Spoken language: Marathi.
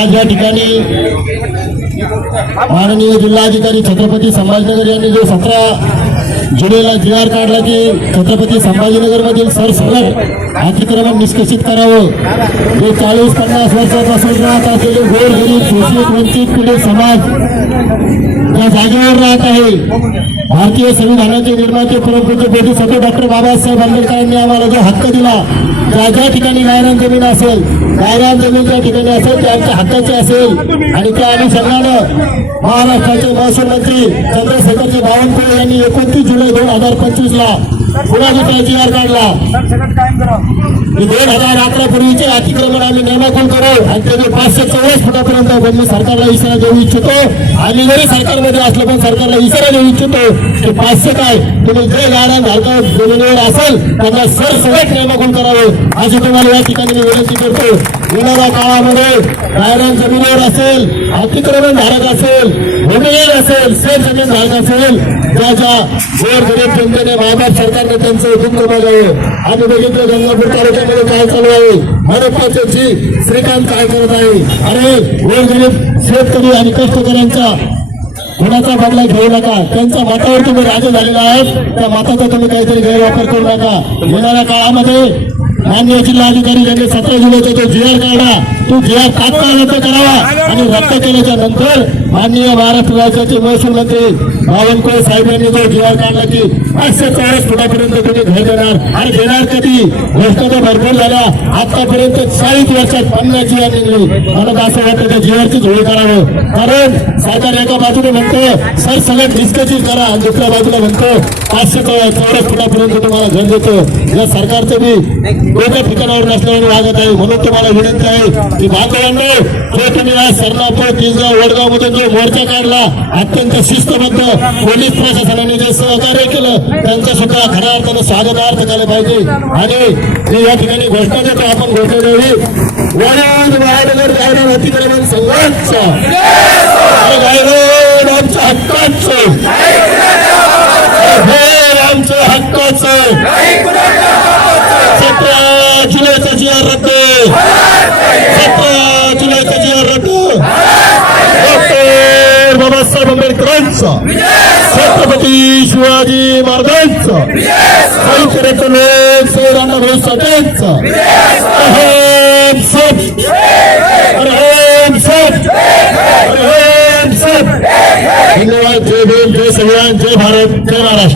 आज या ठिकाणी माननीय जिल्हाधिकारी छत्रपती संभाजीनगर यांनी जो सतरा जुलैला जी आर काढला की छत्रपती संभाजीनगरमधील सरसकट अतिक्रमण निष्कासित करावं. जे चाळीस पन्नास वर्षापासून राहत असलेले गोर गरीब शोषित वंचित पीडित समाज या जागेवर राहत आहे. भारतीय संविधानाचे निर्माते परमपूज्य बोधिसत्व डॉक्टर बाबासाहेब आंबेडकरांनी आम्हाला जो हक्क दिला ज्या ज्या ठिकाणी गायरान जमीन असेल गायरान जमीन ज्या ठिकाणी असेल त्या आमच्या हक्काची असेल. आणि त्या अनुषंगानं महाराष्ट्राचे महसूल मंत्री चंद्रशेखरजी बावनकुळे यांनी एकोणतीस जुलै दोन हजार पंचवीस ला पुन्हा दुसरा जी आर काढला दोन हजार अकरा पूर्वीचे अतिक्रमण आम्ही नेमाकून करू आणि ते पाचशे चौवेस फुटापर्यंत पण मी सरकारला इशारा देऊ इच्छितो. आणि जरी सरकारमध्ये असलं पण सरकारला इशारा देऊ इच्छितो की पाचशे काय? तुम्ही जे गाड्या धारका जमिनीवर असेल त्यांना सरसगट नेमाकून करावं. अशी तुम्हाला या ठिकाणी मी विनंती करतो. येणाऱ्या काळामध्ये गायरान जमिनीवर असेल अतिक्रमण धारक असेल भूमिहीन असेल शेत जमीन धारक असेल. ज्या ज्या गोर गरीब जनतेने मायबाप सरकारने त्यांचं दुःख बघावं आम्ही बघितलं गंगापूर तालुक्यामध्ये काय चालू आहे. हडप्पाचे श्रीकांत काय करत आहे. अरे गोर गरीब शेतकरी आणि कष्टकऱ्यांचा गुणाचा बदला घेऊ नका. त्यांच्या मतावर तुम्ही राजे झालेला आहात. त्या मताचा तुम्ही काहीतरी गैरवापर करू नका. येणाऱ्या काळामध्ये मान्य जिल्हाधिकारी यांनी सतरा जुलैचा तो जी आर काढला तो जी आर तात्काळ रद्द करावा आणि रद्द केल्याच्यानंतर माननीय महाराष्ट्र राज्याचे महसूल मंत्री बावनकुळे साहेब यांनी जो जीवा काढला की पाचशे चाळीस फुटापर्यंत तुम्ही घर देणार. आणि देणार कधी? गोष्ट तर भरपूर झाल्या. आतापर्यंत चाळीस वर्षात पन्नास जीवा निघली मला तर असं वाटतं त्या जीवाची झोळी करावं. कारण सरकार एका बाजूने म्हणतो सर सगळं डिस्कशन करा. आणि दुसऱ्या बाजूला म्हणतो पाचशे चौ- चौरस फुटापर्यंत तुम्हाला घर देतो. या सरकारचं मी कोणत्या ठिकाणावर नसल्याने वागत आहे. म्हणून तुम्हाला विनंती आहे की बांधवांनो जो तुम्ही आज सरनापूर तिसगाव वडगाव मधून जो मोर्चा काढला. अत्यंत शिस्तबद्ध पोलीस प्रशासनाने जे सहकार्य केलं त्यांचं सुद्धा खऱ्या अर्थानं स्वागतार्थ केलं पाहिजे. आणि मी या ठिकाणी घोषणा देतो आपण घोषणा द्यावी वडील महानगर गायरान अतिक्रमण संघाचं. अरे गायरान आमच्या हक्काचं. हे आमचं हक्काचं. सतरा जुलैचा जी आर रद्द सतरा जुलैचा जी आर रद्द डॉक्टर बाबासाहेब आंबेडकरांचा छत्रपती शिवाजी महाराजांचा सावित्र्याचं लोक सैरांना भाऊ साठ्यांचा अहम सब अहम सब अहम सब धन्यवाद. जय भीम जय संविधान भारत जय महाराष्ट्र.